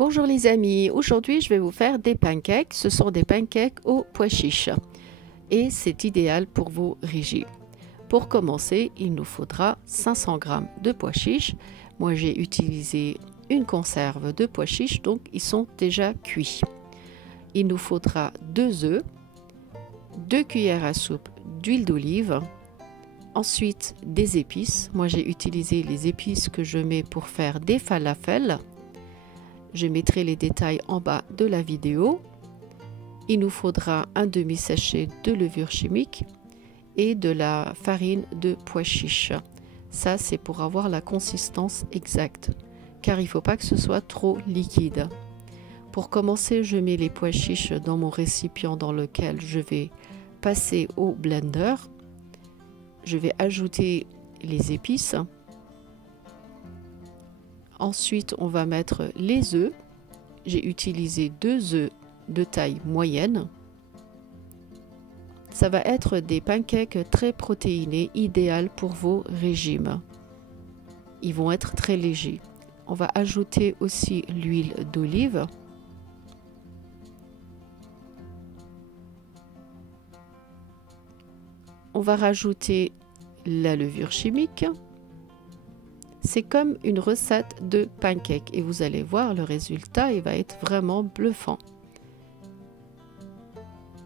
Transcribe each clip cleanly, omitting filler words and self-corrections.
Bonjour les amis, aujourd'hui je vais vous faire des pancakes. Ce sont des pancakes aux pois chiches et c'est idéal pour vos régimes. Pour commencer, il nous faudra 500 g de pois chiches. Moi j'ai utilisé une conserve de pois chiches, donc ils sont déjà cuits. Il nous faudra 2 œufs, 2 cuillères à soupe d'huile d'olive, ensuite des épices. Moi j'ai utilisé les épices que je mets pour faire des falafels. Je mettrai les détails en bas de la vidéo. Il nous faudra un demi-sachet de levure chimique et de la farine de pois chiches. Ça, c'est pour avoir la consistance exacte, car il ne faut pas que ce soit trop liquide. Pour commencer, je mets les pois chiches dans mon récipient dans lequel je vais passer au blender. Je vais ajouter les épices. Ensuite, on va mettre les œufs. J'ai utilisé 2 œufs de taille moyenne. Ça va être des pancakes très protéinés, idéal pour vos régimes. Ils vont être très légers. On va ajouter aussi l'huile d'olive. On va rajouter la levure chimique. C'est comme une recette de pancake et vous allez voir le résultat, il va être vraiment bluffant.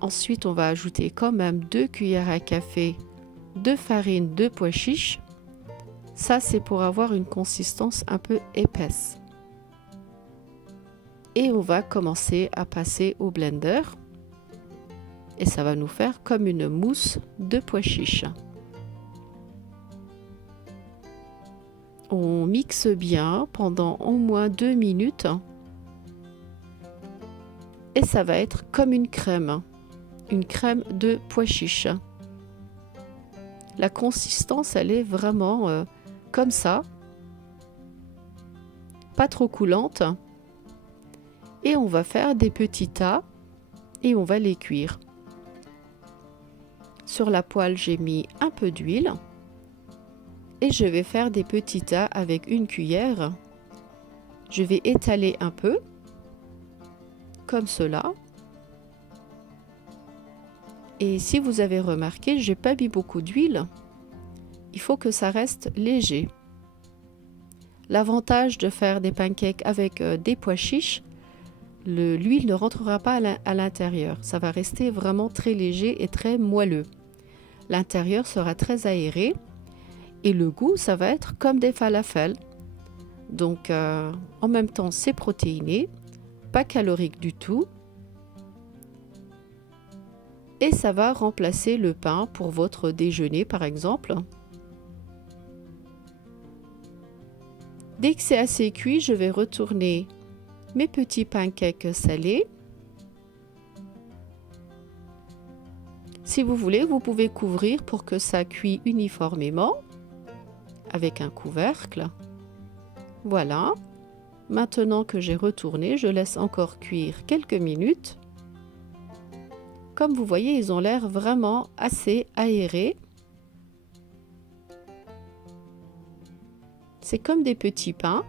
Ensuite, on va ajouter quand même 2 cuillères à café de farine de pois chiches. Ça, c'est pour avoir une consistance un peu épaisse. Et on va commencer à passer au blender. Et ça va nous faire comme une mousse de pois chiches. On mixe bien pendant au moins 2 minutes et ça va être comme une crème de pois chiches. La consistance, elle est vraiment comme ça, pas trop coulante. Et on va faire des petits tas et on va les cuire. Sur la poêle, j'ai mis un peu d'huile. Et je vais faire des petits tas avec une cuillère. Je vais étaler un peu, comme cela. Et si vous avez remarqué, j'ai pas mis beaucoup d'huile. Il faut que ça reste léger. L'avantage de faire des pancakes avec des pois chiches, l'huile ne rentrera pas à l'intérieur. Ça va rester vraiment très léger et très moelleux. L'intérieur sera très aéré. Et le goût, ça va être comme des falafels. Donc, en même temps, c'est protéiné, pas calorique du tout. Et ça va remplacer le pain pour votre déjeuner, par exemple. Dès que c'est assez cuit, je vais retourner mes petits pancakes salés. Si vous voulez, vous pouvez couvrir pour que ça cuise uniformément avec un couvercle. Voilà. Maintenant que j'ai retourné, je laisse encore cuire quelques minutes. Comme vous voyez, ils ont l'air vraiment assez aérés. C'est comme des petits pains,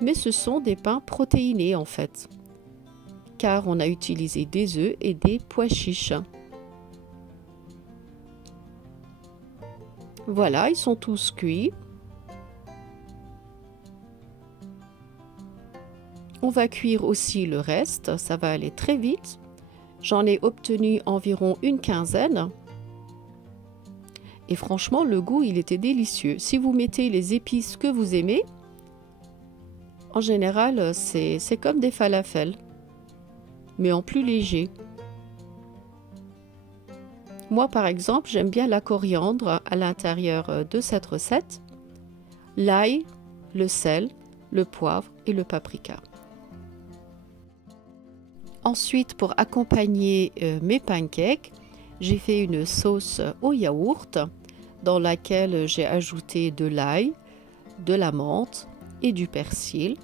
mais ce sont des pains protéinés en fait, car on a utilisé des œufs et des pois chiches. Voilà, ils sont tous cuits. On va cuire aussi le reste, ça va aller très vite. J'en ai obtenu environ une quinzaine. Et franchement, le goût, il était délicieux. Si vous mettez les épices que vous aimez, en général, c'est comme des falafels, mais en plus léger. Moi, par exemple, j'aime bien la coriandre à l'intérieur de cette recette, l'ail, le sel, le poivre et le paprika. Ensuite, pour accompagner mes pancakes, j'ai fait une sauce au yaourt dans laquelle j'ai ajouté de l'ail, de la menthe et du persil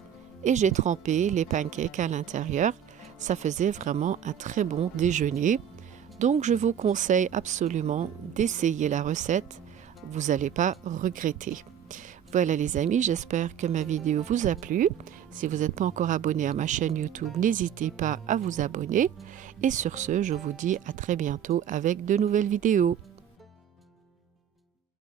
et j'ai trempé les pancakes à l'intérieur. Ça faisait vraiment un très bon déjeuner. Donc je vous conseille absolument d'essayer la recette, vous n'allez pas regretter. Voilà les amis, j'espère que ma vidéo vous a plu. Si vous n'êtes pas encore abonné à ma chaîne YouTube, n'hésitez pas à vous abonner. Et sur ce, je vous dis à très bientôt avec de nouvelles vidéos.